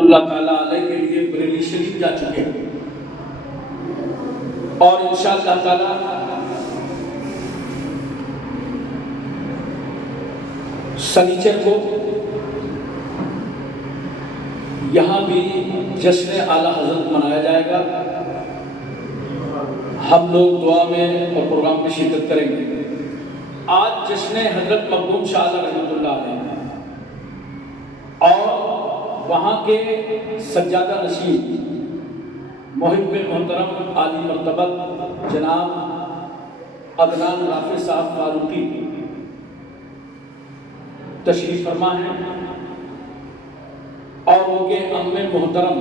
اللہ تعالیٰ علیہ کے لیے بریلی شریف جا چکے ہیں اور انشاءاللہ تعالیٰ سنیچر کو یہاں بھی جشن اعلیٰ حضرت منایا جائے گا. ہم لوگ دعا میں اور پروگرام میں شرکت کریں گے. آج جشن حضرت مخدوم شاہ رحمۃ اللہ علیہ اور وہاں کے سجادہ نشین محب محترم عالی مرتبت جناب عدنان رافع صاحب فاروقی تشریف فرما ہیں اور ان کے ام محترم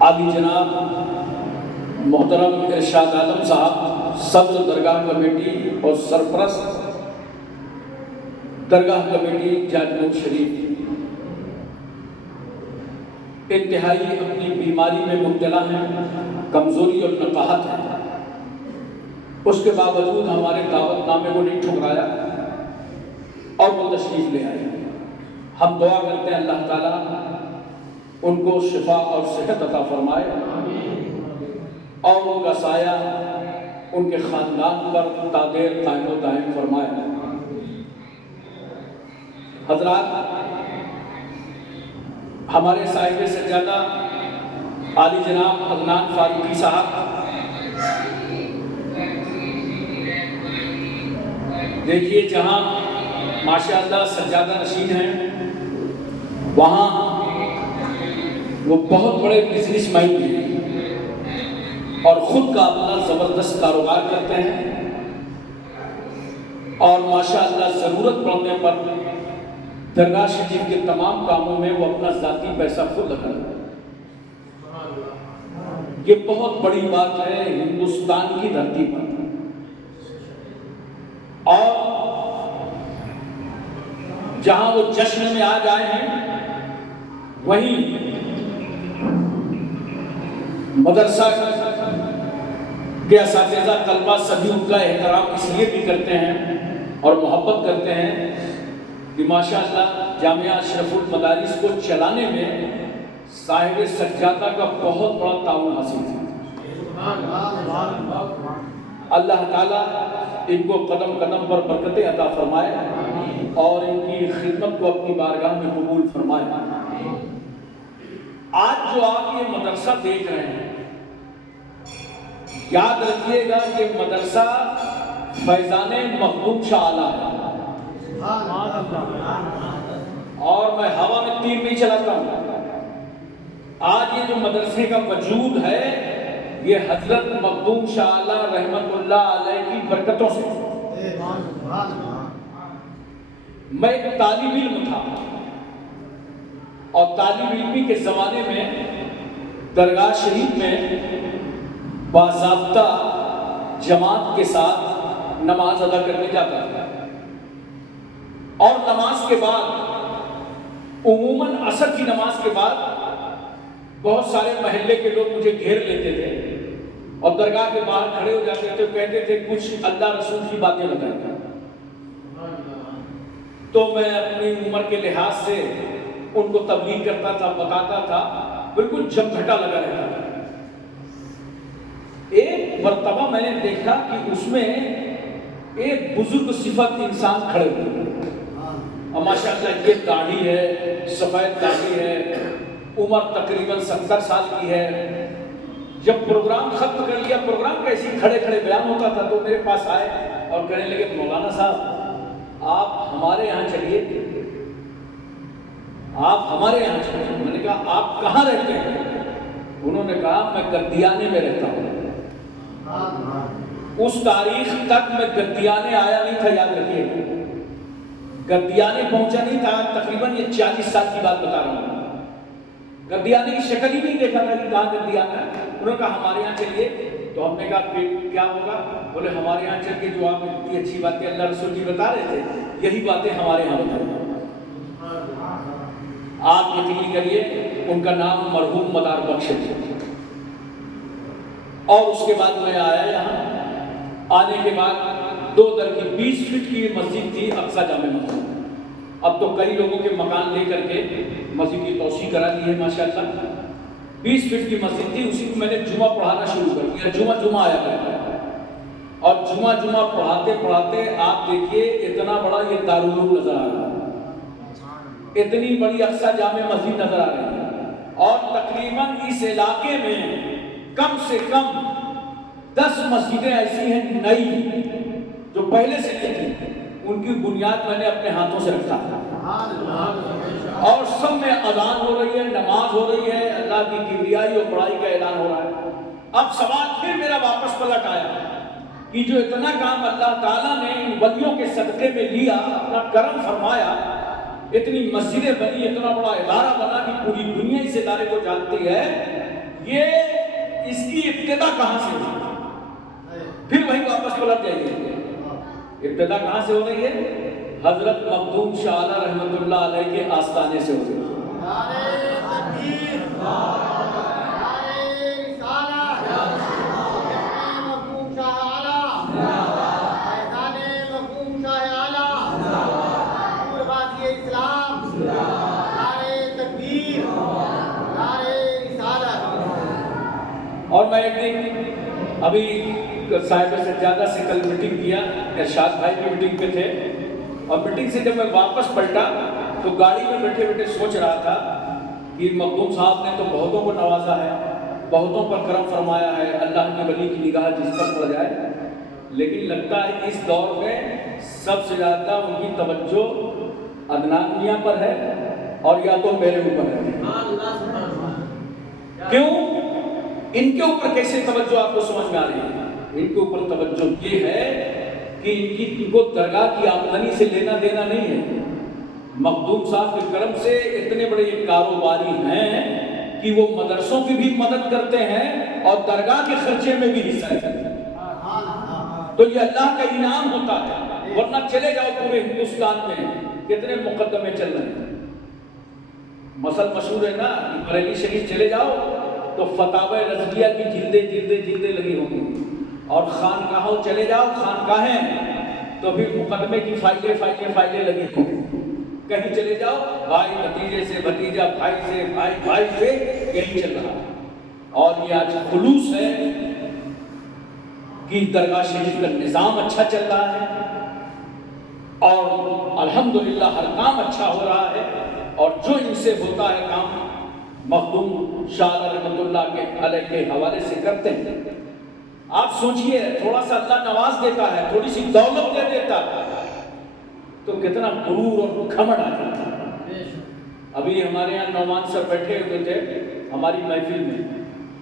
عالی جناب محترم ارشاد عالم صاحب صدر درگاہ کمیٹی اور سرپرست درگاہ کمیٹی جاجمون شریف انتہائی اپنی بیماری میں مبتلا ہیں، کمزوری اور نقاہت ہے. اس کے باوجود ہمارے دعوت نامے کو نہیں ٹھکرایا اور وہ تشریف لے آئے. ہم دعا کرتے ہیں اللہ تعالیٰ ان کو شفا اور صحت عطا فرمائے اور ان کا سایہ ان کے خاندان پر تا دیر قائم و دائم فرمائے. حضرات، ہمارے صاحب سجادہ عالی جناب عدنان فاروقی صاحب دیکھیے جہاں ماشاءاللہ سجادہ نشین ہیں وہاں وہ بہت بڑے بزنس مین ہیں اور خود کا اپنا زبردست کاروبار کرتے ہیں اور ماشاءاللہ ضرورت پڑنے پر درگاہ شریف کے تمام کاموں میں وہ اپنا ذاتی پیسہ خود لگا رہے ہیں. یہ بہت بڑی بات ہے ہندوستان کی دھرتی پر. اور جہاں وہ جشن میں آج آئے ہیں وہیں مدرسہ کے اساتذہ طلبہ سبھی ان کا احترام اس لیے بھی کرتے ہیں اور محبت کرتے ہیں کہ ماشاءاللہ جامعہ اشرف المدارس کو چلانے میں صاحب سجادہ کا بہت بڑا تعاون حاصل ہے. اللہ تعالیٰ ان کو قدم قدم پر برکتیں عطا فرمائے اور ان کی خدمت کو اپنی بارگاہ میں قبول فرمائے. آج جو آپ یہ مدرسہ دیکھ رہے ہیں یاد رکھیے گا کہ مدرسہ فیضان مخدوم شاہ اعلیٰ ہے اور میں ہوا میں تیر نہیں چلاتا ہوں. آج یہ جو مدرسے کا وجود ہے یہ حضرت مخدوم شاہ اعلیٰ رحمت اللہ علیہ کی برکتوں سے. میں ایک طالب علم تھا اور طالب علمی کے زمانے میں درگاہ شریف میں باضابطہ جماعت کے ساتھ نماز ادا کرنے جاتا تھا اور نماز کے بعد عموماً عصر کی نماز کے بعد بہت سارے محلے کے لوگ مجھے گھیر لیتے تھے اور درگاہ کے باہر کھڑے ہو جاتے تھے، کہتے تھے کچھ اللہ رسول کی باتیں بتائیں. تو میں اپنی عمر کے لحاظ سے ان کو تبلیغ کرتا تھا، بتاتا تھا، بالکل جھمگھٹا لگا رہتا تھا. ایک مرتبہ میں نے دیکھا کہ اس میں ایک بزرگ صفت انسان کھڑے ہوئے اور ماشاءاللہ یہ داڑھی ہے، سفید داڑھی ہے، عمر تقریباً 70 سال کی ہے. جب پروگرام ختم کر لیا، پروگرام کیسی کھڑے کھڑے بیان ہوتا تھا، تو میرے پاس آئے اور کہنے لگے مولانا صاحب آپ ہمارے یہاں چلیے، آپ ہمارے یہاں چلیے. میں نے کہا آپ کہاں رہتے ہیں؟ انہوں نے کہا میں گدیانے میں رہتا ہوں. اس تاریخ تک میں گدیانے آیا نہیں تھا، یاد رکھیے گدیانے پہنچا نہیں تھا. تقریباً یہ 40 سال کی بات بتا رہا ہوں. گدیانے کی شکل ہی نہیں دیکھا تھا کہ کہاں گدیانا ہے. انہوں نے کہا ہمارے یہاں چلیے. تو ہم نے کہا پھر کیا ہوگا؟ بولے ہمارے یہاں چل کے جو آپ اتنی اچھی باتیں اللہ رسول جی بتا رہے تھے یہی باتیں ہمارے یہاں بتائیں. آپ یقین کریے ان کا نام مرحوم مدار بخش ہے. اور اس کے بعد میں آیا یہاں. آنے کے بعد 2 در کی 20 فٹ کی مسجد تھی، اقصی جامع مسجد. اب تو کئی لوگوں کے مکان لے کر کے مسجد کی توسیع کرا دی ہے ماشاءاللہ. 20 فٹ کی مسجد تھی, اسی کو میں نے جمعہ پڑھانا شروع کر دیا. جمعہ آیا کرتا ہے اور جمعہ پڑھاتے پڑھاتے آپ دیکھیے اتنا بڑا یہ دارالعلوم نظر آ رہا ہے, اتنی بڑی اقصی جامع مسجد نظر آ رہی ہے, اور تقریباً اس علاقے میں کم سے کم 10 مسجدیں ایسی ہیں نئی جو پہلے سے نہیں تھیں, ان کی بنیاد میں نے اپنے ہاتھوں سے رکھا ہے, اور سب میں اذان ہو رہی ہے, نماز ہو رہی ہے, اللہ کی کبریائی اور بڑائی کا اعلان ہو رہا ہے. اب سوال پھر میرا واپس پلٹ آیا کہ جو اتنا کام اللہ تعالیٰ نے ان ولیوں کے صدقے میں لیا, اپنا کرم فرمایا, اتنی مسجدیں بنی, اتنا بڑا ادارہ بنا کہ پوری دنیا اس ادارے کو جانتی ہے, یہ اس کی ابتدا کہاں سے ہوئی؟ پھر وہی واپس پلٹ جائیے, ابتدا کہاں سے ہو رہی ہے؟ حضرت مخدوم شاہ اعلی رحمۃ اللہ علیہ کے آستانے سے ہو رہی ہے. اور میں ایک دن ابھی صاحب سجادہ سے کل میٹنگ کیا, ارشاد بھائی کی میٹنگ پہ تھے, اور میٹنگ سے جب میں واپس پلٹا تو گاڑی میں بیٹھے بیٹھے سوچ رہا تھا کہ مخدوم صاحب نے تو بہتوں کو نوازا ہے, بہتوں پر کرم فرمایا ہے, اللہ کے ولی کی نگاہ جس پر پڑ جائے, لیکن لگتا ہے اس دور میں سب سے زیادہ ان کی توجہ عدنان میاں پر ہے اور یا تو میرے اوپر ہے. کیوں؟ ان کے اوپر کیسے توجہ آپ کو سمجھ میں آ رہی ہے؟ ان کے اوپر توجہ یہ ہے کہ ان کو درگاہ کی آمدنی سے لینا دینا نہیں ہے. مخدوم صاحب کے کرم سے اتنے بڑے کاروباری ہیں کہ وہ مدرسوں کی بھی مدد کرتے ہیں اور درگاہ کے خرچے میں بھی حصہ لیتے ہیں. تو یہ اللہ کا انعام ہوتا ہے, ورنہ چلے جاؤ پورے ہندوستان میں کتنے مقدمے چل رہے ہیں. مسئلہ مشہور ہے نا, بریلی شریف چلے جاؤ تو فتاوی رضویہ کی جلدیں لگی ہوں گی, اور خانقاہوں چلے جاؤ, خانقاہیں تو پھر مقدمے کی فائلیں لگی ہوں گی. کہیں چلے جاؤ بھائی بھتیجے سے بھتیجا, بھائی سے بھائی سے, یہی چل رہا ہے. اور یہ آج خلوص ہے کہ درگاہ شریف کا نظام اچھا چل رہا ہے اور الحمدللہ ہر کام اچھا ہو رہا ہے, اور جو ان سے ہوتا ہے کام مخدوم شاہ رحمۃ اللہ علیہ کے حوالے سے کرتے ہیں. آپ سوچئے تھوڑا سا اللہ نواز دیتا ہے, تھوڑی سی دولت دے دیتا ہے تو کتنا غرور اور گھمنڈ آ جاتا ہے. ابھی ہمارے یہاں نعمان سر بیٹھے ہوئے تھے ہماری محفل میں,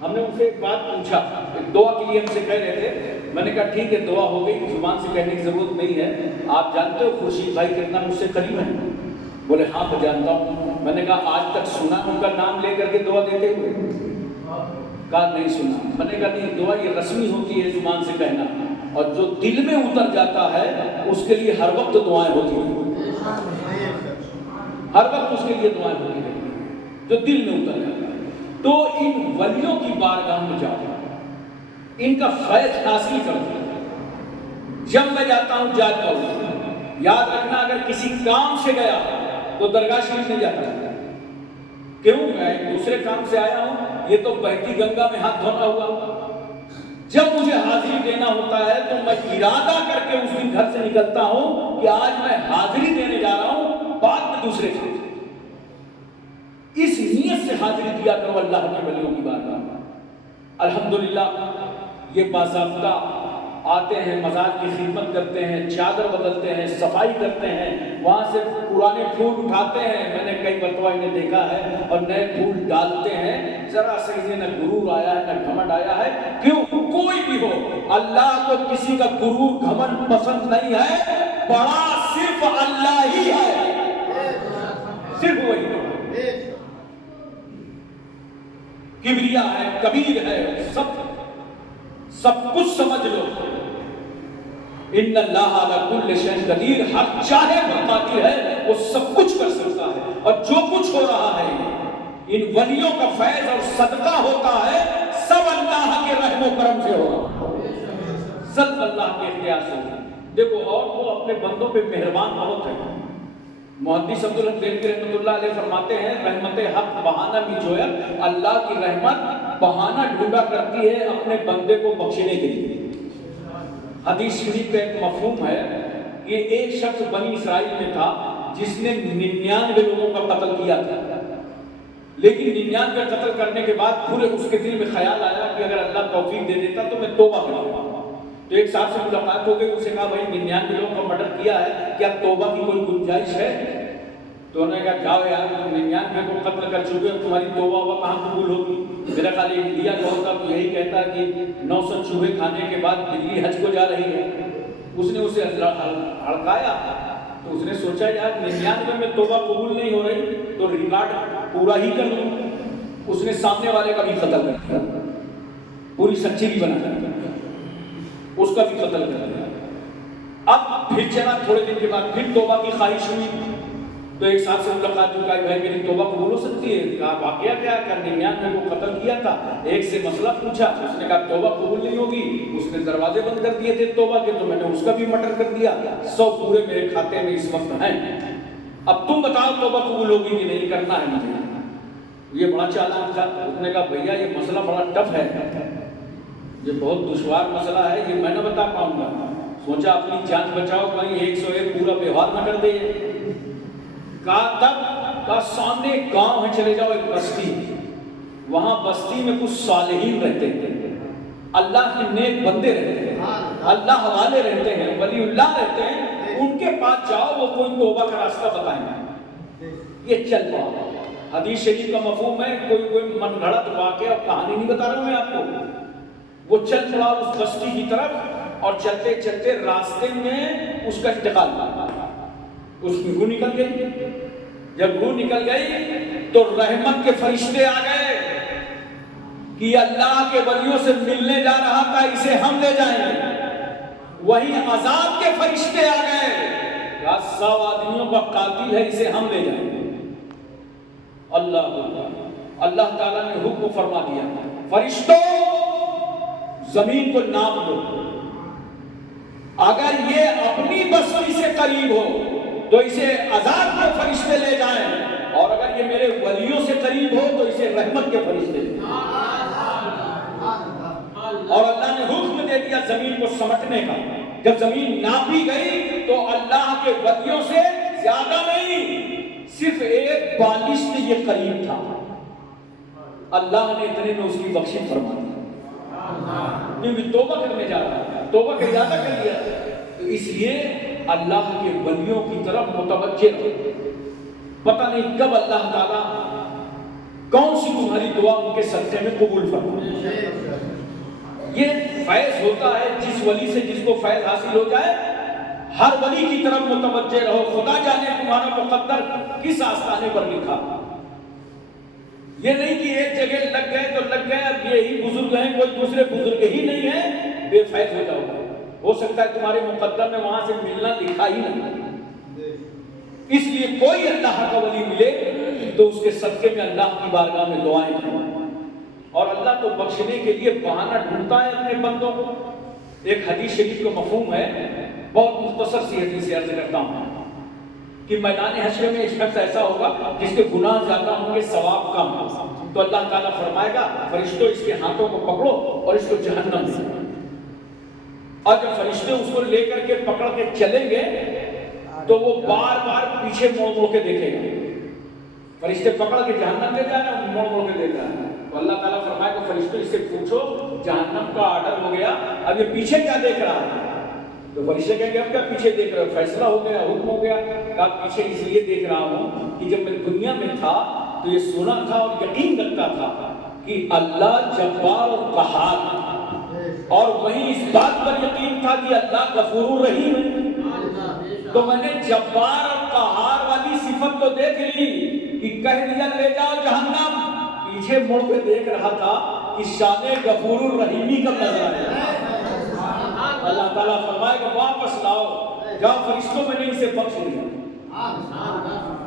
ہم نے ان سے ایک بات پوچھا, دعا کے لیے ہم سے کہہ رہے تھے. میں نے کہا ٹھیک ہے دعا ہو گئی, زبان سے کہنے کی ضرورت نہیں ہے, آپ جانتے ہو خورشید بھائی کتنا مجھ سے قریب ہیں؟ بولے ہاں میں جانتا ہوں. میں نے کہا آج تک سنا ان کا نام لے کر کے دعا دیتے ہوئے؟ کہا نہیں سنا. میں نے کہا نہیں, دعا یہ رسمی ہوتی ہے زبان سے کہنا, اور جو دل میں اتر جاتا ہے اس کے لیے ہر وقت دعائیں ہوتی ہیں, ہر وقت اس کے لیے دعائیں ہوتی ہیں جو دل میں اتر جاتا ہے. تو ان ولیوں کی بارگاہ میں جاؤ, ان کا فیض حاصل کرو. جب میں جاتا ہوں جاتا ہوں, یاد رکھنا اگر کسی کام سے گیا تو درگاہ شریف نہیں جاتا. کیوں؟ میں ایک دوسرے کام سے آیا ہوں, یہ تو بہتی گنگا میں ہاتھ دھونا ہوا. جب مجھے حاضری دینا ہوتا ہے تو میں ارادہ کر کے اس دن گھر سے نکلتا ہوں کہ آج میں حاضری دینے جا رہا ہوں, بعد میں دوسرے سے. اس نیت سے حاضری دیا کرو اللہ کے ولیوں کی بارگاہ میں. الحمدللہ یہ باضابطہ آتے ہیں, مزار کی خدمت کرتے ہیں, چادر بدلتے ہیں, صفائی کرتے ہیں, وہاں سے پرانے پھول اٹھاتے ہیں. میں نے کئی مرتبہ انہیں دیکھا ہے, اور نئے پھول ڈالتے ہیں. ذرا سے انہیں نہ غرور آیا ہے نہ گھمنڈ آیا ہے. کیوں؟ کوئی بھی ہو, اللہ کو کسی کا غرور گھمنڈ پسند نہیں ہے. بڑا صرف اللہ ہی ہے, صرف وہی ہے. کبریا ہے, کبیر ہے, سب کچھ سمجھ لو. ان اللہ علی کل شیء قدیر, ہر چاہے پر قادر ہے, وہ سب کچھ کر سکتا ہے. اور جو کچھ ہو رہا ہے ان ولیوں کا فیض اور صدقہ ہوتا ہے, سب اللہ کے رحم و کرم سے ہوگا, سب اللہ کے اختیار سے. دیکھو اور وہ اپنے بندوں پہ مہربان بہت ہے. محدث عبدالحق دہلوی رحمۃ اللہ علیہ فرماتے ہیں رحمت حق بہانہ میچویا، اللہ کی رحمت بہانہ ڈھونڈا کرتی ہے اپنے بندے کو بخشنے کے لیے۔ حدیث شریف کا ایک مفہوم ہے کہ ایک شخص بنی اسرائیل میں تھا جس نے 99 لوگوں کا قتل کیا تھا، لیکن 99 قتل کرنے کے بعد پورے اس کے دل میں خیال آیا کہ اگر اللہ توفیق دے دیتا تو میں توبہ کروں۔ تو ایک صاحب سے ملاقات ہو گئی، اسے کہا بھائی 99 لوگوں کا مرڈر کیا ہے، کیا توبہ کی کوئی گنجائش ہے؟ تو انہوں نے کہا جاؤ یار، تم 99 کو قتل کر چکے ہو، تمہاری توبہ ہوا کہاں قبول ہوگی؟ میرا خیال انڈیا کا ہوتا تو یہی کہتا کہ 900 چوہے کھانے کے بعد دلی حج کو جا رہی ہے۔ اس نے اسے ہڑکایا تو اس نے سوچا یار 99 میں توبہ قبول نہیں ہو رہی تو ریکارڈ پورا ہی کر لوں۔ اس نے سامنے والے کا بھی قتل کر دیا، پوری سچی بھی بنا کر اس کا بھی قتل کر دیا۔ اب پھر چلا، تھوڑے دن کے بعد پھر توبہ کی خواہش ہوئی تو ایک صاحب سے ملاقات ہوئی، کہا بھائی میری توبہ قبول ہو سکتی ہے؟ کہا واقعہ کیا ہے؟ 99 کو قتل کیا تھا، ایک سے مسئلہ پوچھا، اس نے کہا توبہ قبول نہیں ہوگی، اس نے دروازے بند کر دیے تھے توبہ کے، تو میں نے اس کا بھی مرڈر کر دیا، 100 پورے میرے کھاتے میں اس وقت ہیں، اب تم بتاؤ توبہ قبول ہوگی کہ نہیں؟ کرنا ہے مجھے۔ یہ بڑا چالاک تھا، اس نے کہا بھیا یہ مسئلہ بڑا ٹف ہے، یہ بہت دشوار مسئلہ ہے، یہ میں نہ بتا پاؤں گا۔ سوچا اپنی جان بچاؤ، کہیں 101 پورا ویوہار نہ کر دے۔ کہا تب کا سامنے گاؤں ہے، چلے جاؤ ایک بستی، وہاں بستی میں کچھ صالحین رہتے ہیں، اللہ کے نیک بندے رہتے ہیں، اللہ حوالے رہتے ہیں، ولی اللہ رہتے ہیں، ان کے پاس جاؤ، وہ کوئی توبہ کا راستہ بتائیں گے۔ یہ چل پاؤ۔ حدیث شریف کا مفہوم ہے کوئی من گھڑت واقعہ اور کہانی نہیں بتا رہا ہوں میں آپ کو۔ وہ چل پڑا اس بستی کی طرف اور چلتے چلتے راستے میں اس کا انتقال ہوا، اس کی روح نکل گئی۔ جب روح نکل گئی تو رحمت کے فرشتے آ گئے کہ اللہ کے ولیوں سے ملنے جا رہا تھا، اسے ہم لے جائیں گے۔ وہی عذاب کے فرشتے آ گئے، 100 آدمیوں کا قاتل ہے، اسے ہم لے جائیں گے۔ اللہ تعالیٰ نے حکم فرما دیا، فرشتوں زمین کو ناپ لو، اگر یہ اپنی بستی سے قریب ہو تو اسے عذاب کے فرشتے لے جائیں، اور اگر یہ میرے ولیوں سے قریب ہو تو اسے رحمت کے فرشتے لے جائیں۔ اور اللہ نے حکم دے دیا زمین کو سمٹنے کا۔ جب زمین ناپی گئی تو اللہ کے ولیوں سے زیادہ نہیں، صرف ایک بالشت یہ قریب تھا، اللہ نے اتنے میں اس کی بخشش فرما دی، کیونکہ توبہ کرنے جا رہا تھا، توبہ کا ارادہ کر لیا، تو اس لیے اللہ کے ولیوں کی طرف متوجہ رہو۔ پتہ نہیں کب اللہ تعالیٰ کون سی تمہاری دعا ان کے صدقے میں قبول فرمائے۔ یہ فیض ہوتا ہے جس ولی سے جس کو فیض حاصل ہو جائے، ہر ولی کی طرف متوجہ رہو، خدا جانے تمہارا مقدر کس آستانے پر لکھا۔ یہ نہیں کہ ایک جگہ لگ گئے تو لگ گئے، اب یہی بزرگ ہیں، کوئی دوسرے بزرگ ہی نہیں ہے، بے فیض ہو جاؤ گے۔ ہو سکتا ہے تمہارے مقدر میں وہاں سے ملنا لکھا ہی نہیں۔ اس لیے کوئی اللہ کا ولی ملے تو اس کے صدقے میں اللہ کی بارگاہ میں دعائیں کریں، اور اللہ تو بخشنے کے لیے بہانہ ڈھونڈتا ہے اپنے بندوں کو۔ ایک حدیث شریف کا مفہوم ہے، بہت مختصر سی حدیث عرض کرتا ہوں کہ میدان حشر میں ایک شخص ایسا ہوگا جس کے گناہ زیادہ ہوں گے، ثواب کم، تو اللہ تعالیٰ فرمائے گا فرشتوں اس کے ہاتھوں کو پکڑو اور اس کو جہنم دے۔ اور جب فرشتے اس کو لے کر کے پکڑ کے چلیں گے تو وہ بار بار پیچھے موڑ موڑ کے دیکھے گا۔ فرشتے پکڑ کے جہنم لے جا رہے ہیں، موڑ موڑ کے دیکھ رہا ہے، تو اللہ تعالیٰ فرمائے گا فرشتوں اس سے پوچھو جہنم کا آرڈر ہو گیا، اب یہ پیچھے کیا دیکھ رہا ہے؟ تو فرشتے کہیں گے اب کیا پیچھے دیکھ رہے ہو؟ فیصلہ ہو گیا، حکم ہو گیا۔ کہا پیچھے اس لیے دیکھ رہا ہوں کہ جب میں دنیا میں تھا تو یہ سنا تھا اور یقین رکھتا تھا کہ اللہ جبار اور قہار، اور وہیں اس بات پر یقین تھا کہ اللہ غفور الرحیم ہے۔ تو میں نے جبار اور قہار والی صفت تو دیکھ لی کہ کہہ دیا لے جاؤ جہنم، پیچھے مڑ کے دیکھ رہا تھا کہ شان غفور الرحیمی کا نظر آیا۔ اللہ تعالیٰ فرمائے گا واپس لاؤ، جاؤ فرشتوں میں نے اسے بخش لیا۔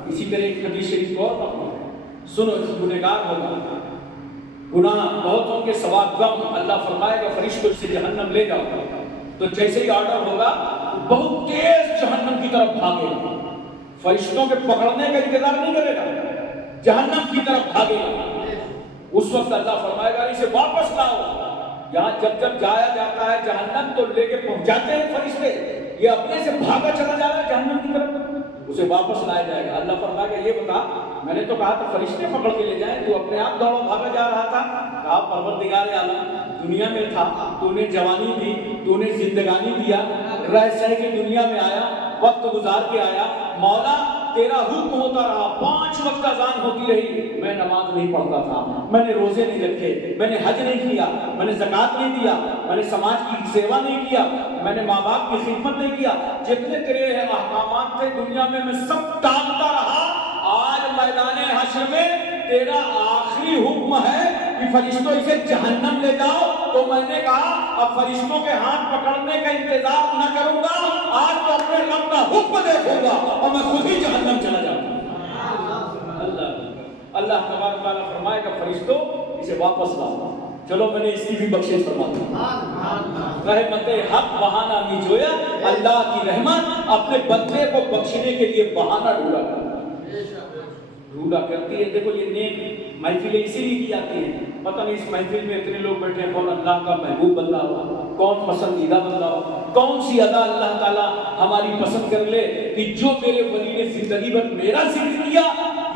اسی طرح ایک حدیث شریف کو اور سنو، گنہگار ہوگا، گناہ بہت ہوں گے، ثواب کم، اللہ فرمائے گا فرشتوں سے جہنم لے جاؤ، تو جیسے ہی آرڈر ہوگا بہت تیز جہنم کی طرف بھاگے گا۔ فرشتوں کے پکڑنے کا انتظار نہیں کرے گا، جہنم کی طرف بھاگے گا۔ اس وقت اللہ فرمائے گا اسے واپس لاؤ۔ یہاں جب جب جایا جاتا ہے جہنم تو لے کے پہنچاتے ہیں فرشتے، یہ اپنے سے بھاگا چلا جا رہا ہے جہنم کی طرف، اسے واپس لایا جائے گا۔ اللہ فرمائے گا یہ بتا، میں نے تو کہا تھا فرشتے پکڑ کے لے جائیں، تو اپنے آپ دوڑا بھاگا جا رہا تھا۔ کہا پروردگار عالم، دنیا میں تھا، تو نے جوانی دی، تو نے زندگانی دیا، رہ سہ کے دنیا میں آیا، وقت گزار کے آیا، مولا تیرا حکم ہوتا رہا، 5 وقت اذان ہوتی رہی، میں نماز نہیں پڑھتا تھا، میں نے روزے نہیں رکھے، میں نے حج نہیں کیا، میں نے زکوٰۃ نہیں دیا، میں نے سماج کی سیوا نہیں کیا، میں نے ماں باپ کی خدمت نہیں کیا، جتنے تیرے احکامات تھے دنیا میں میں سب ٹالتا رہا۔ آج میدان حشر میں تیرا آخری حکم ہے کہ فرشتوں اسے جہنم لے جاؤ، تو میں نے کہا اب فرشتوں کے ہاتھ پکڑنے کا انتظار نہ کروں گا، آج تو اپنے رب کا حکم دیکھوں گا اور میں خود ہی جہنم چلا جاؤں گا۔ اللہ تبارک و تعالیٰ فرمائے گا فرشتوں اسے واپس لاؤ، چلو میں نے اس کی بھی بخشش فرما دی۔ رحمت حق بہانہ نہیں جویا، اللہ کی رحمت اپنے بندے کو بخشنے کے لیے بہانہ ڈھونڈا کرتی ہے۔ دیکھو یہ نیک محفلیں اسی لیے کی جاتی ہیں، پتہ نہیں اس محفل میں اتنے لوگ بیٹھے ہیں، کون اللہ کا محبوب بندہ ہوا، کون پسندیدہ بندہ ہوا، کون سی ادا اللہ تعالیٰ ہماری پسند کر لے کہ جو میرے ولی نے زندگی بھر میرا ذکر کیا،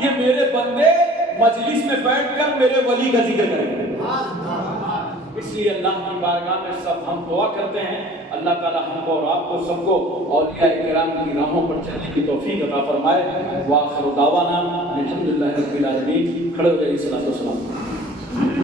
یہ میرے بندے مجلس میں بیٹھ کر میرے ولی کا ذکر کریں۔ اس لیے اللہ کی بارگاہ میں سب ہم دعا کرتے ہیں، اللہ تعالیٰ ہم کو اور آپ کو سب کو اولیاء کرام کی راہوں پر چلنے کی توفیق عطا فرمائے۔ وآخر دعوانا الحمدللہ رب العالمین۔ کھڑے ہو جائیے، صلاۃ و سلام۔